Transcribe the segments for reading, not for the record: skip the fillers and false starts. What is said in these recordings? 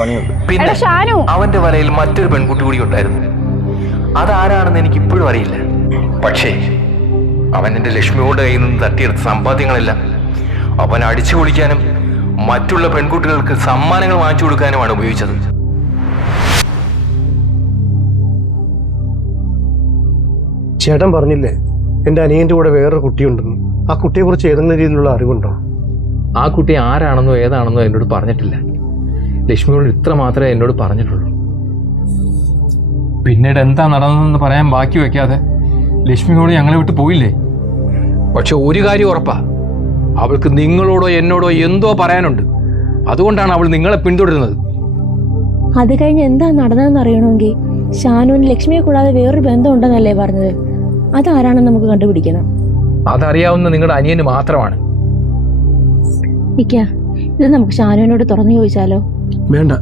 പിന്നെ അവന്റെ വലയിൽ മറ്റൊരു പെൺകുട്ടി കൂടി ഉണ്ടായിരുന്നു. അതാരാണെന്ന് എനിക്ക് ഇപ്പോഴും അറിയില്ല. പക്ഷേ അവൻ എന്റെ ലക്ഷ്മിയുടെ കയ്യിൽ നിന്ന് തട്ടിയെടുത്ത സമ്പാദ്യങ്ങളെല്ലാം അവൻ അടിച്ചു കുളിക്കാനും മറ്റുള്ള പെൺകുട്ടികൾക്ക് സമ്മാനങ്ങൾ വാങ്ങിച്ചു കൊടുക്കാനുമാണ് ഉപയോഗിച്ചത്. ചേട്ടൻ പറഞ്ഞില്ലേ എന്റെ അനിയന്റെ കൂടെ വേറൊരു കുട്ടിയുണ്ടെന്ന്. ആ കുട്ടിയെ കുറിച്ച് ഏതെങ്കിലും രീതിയിലുള്ള അറിവുണ്ടോ? ആ കുട്ടി ആരാണെന്നോ ഏതാണെന്നോ എന്നോട് പറഞ്ഞിട്ടില്ല. ലക്ഷ്മിയോട് ഇത്ര മാത്രമേ എന്നോട് പറഞ്ഞിട്ടുള്ളൂ. പിന്നീട് എന്താ നടന്നതെന്ന് പറയാൻ ബാക്കി വെക്കാതെ ലക്ഷ്മിയോട് ഞങ്ങളെ വിട്ട് പോയില്ലേ. പക്ഷെ ഒരു കാര്യം ഉറപ്പാ, അവൾക്ക് നിങ്ങളോടോ എന്നോടോ എന്തോ പറയാനുണ്ട്. അതുകൊണ്ടാണ് അവൾ നിങ്ങളെ പിന്തുടരുന്നത്. അത് കഴിഞ്ഞ് എന്താ നടന്നതെന്ന് അറിയണമെങ്കിൽ ഷാനുവിന് ലക്ഷ്മിയെ കൂടാതെ വേറൊരു ബന്ധം ഉണ്ടെന്നല്ലേ പറഞ്ഞത്? അതാരാണെന്ന് നമുക്ക് കണ്ടുപിടിക്കണം. അതറിയാവുന്ന നിങ്ങളുടെ അനിയന് മാത്രമാണ്. ഇത് നമുക്ക് ഷാനുവിനോട് തുറന്നു ചോദിച്ചാലോ? വേണ്ട,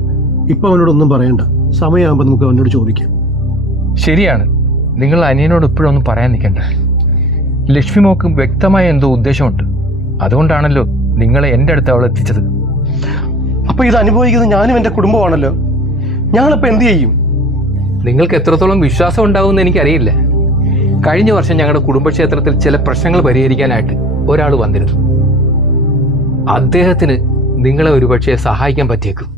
ഇപ്പൊ അവനോടൊന്നും പറയണ്ട. സമയമാകുമ്പോ നമുക്ക് അവനോട് ചോദിക്കാം. ശരിയാണ്, നിങ്ങൾ അനിയനോട് ഇപ്പോഴൊന്നും പറയാൻ നിൽക്കണ്ട. ലക്ഷ്മി മോക്ക് വ്യക്തമായ എന്തോ ഉദ്ദേശമുണ്ട്. അതുകൊണ്ടാണല്ലോ നിങ്ങളെ എൻ്റെ അടുത്ത് അവൾ എത്തിച്ചത്. അപ്പൊ ഇത് അനുഭവിക്കുന്നത് ഞാനും എന്റെ കുടുംബമാണല്ലോ. ഞങ്ങളിപ്പോ എന്ത് ചെയ്യും? നിങ്ങൾക്ക് എത്രത്തോളം വിശ്വാസം ഉണ്ടാവുമെന്ന് എനിക്കറിയില്ല. കഴിഞ്ഞ വർഷം ഞങ്ങളുടെ കുടുംബക്ഷേത്രത്തിൽ ചില പ്രശ്നങ്ങൾ പരിഹരിക്കാനായിട്ട് ഒരാൾ വന്നിരുന്നു. അദ്ദേഹത്തിന് നിങ്ങളെ ഒരുപക്ഷെ സഹായിക്കാൻ പറ്റിയേക്കും.